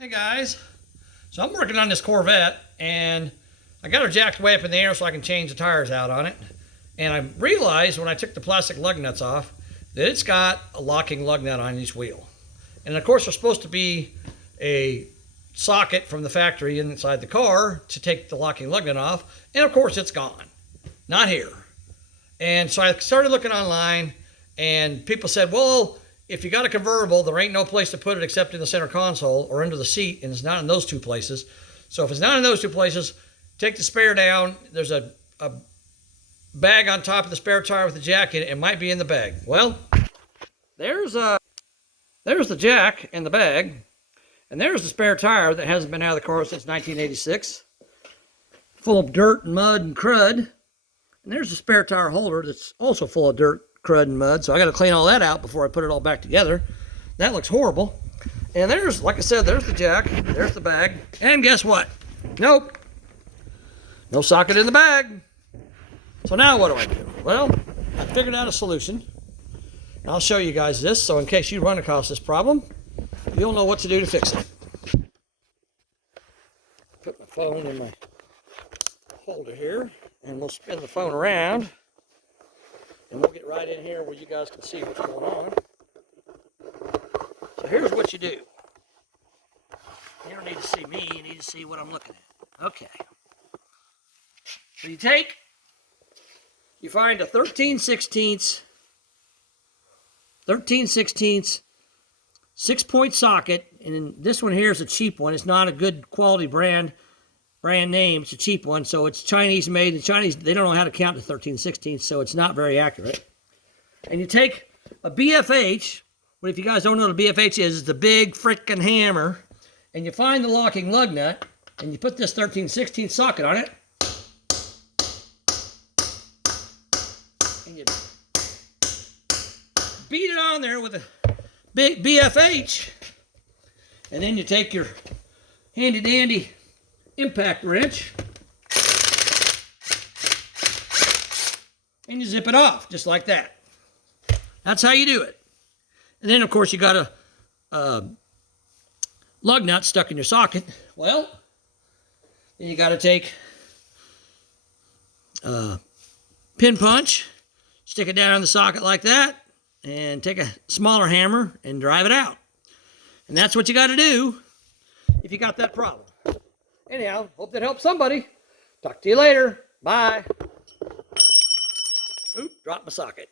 Hey guys, so I'm working on this Corvette and I got her jacked way up in the air so I can change the tires out on it. And I realized when I took the plastic lug nuts off that it's got a locking lug nut on each wheel. And of course there's supposed to be a socket from the factory inside the car to take the locking lug nut off. And of course it's gone, not here. And so I started looking online and people said, well, if you got a convertible, there ain't no place to put it except in the center console or under the seat, and it's not in those two places. So if it's not in those two places, take the spare down. There's a bag on top of the spare tire with the jack in it. It might be in the bag. Well, there's the jack in the bag, and there's the spare tire that hasn't been out of the car since 1986, full of dirt and mud and crud. And there's the spare tire holder that's also full of dirt, crud, and mud. So I got to clean all that out before I put it all back together. That looks horrible. And there's, like I said, there's the jack, there's the bag, and guess what? Nope. No socket in the bag. So now what do I do? Well, I figured out a solution. And I'll show you guys this, so in case you run across this problem, you'll know what to do to fix it. Put my phone in my holder here, and we'll spin the phone around. And we'll get right in here where you guys can see what's going on. So here's what you do. You don't need to see me, you need to see what I'm looking at. Okay. So you find a 13/16 6-point socket, and this one here is a cheap one. It's not a good quality brand name. It's a cheap one, so it's Chinese made. The Chinese, they don't know how to count to 13/16, so it's not very accurate. And you take a BFH, but if you guys don't know what a BFH is, it's a big freaking hammer, and you find the locking lug nut, and you put this 13/16 socket on it, and you beat it on there with a big BFH, and then you take your handy dandy impact wrench and you zip it off just like that. That's how you do it. And then of course you got a lug nut stuck in your socket. Well, then you got to take a pin punch, stick it down in the socket like that, and take a smaller hammer and drive it out. And that's what you got to do if you got that problem. Anyhow, hope that helps somebody. Talk to you later. Bye. Oop, dropped my socket.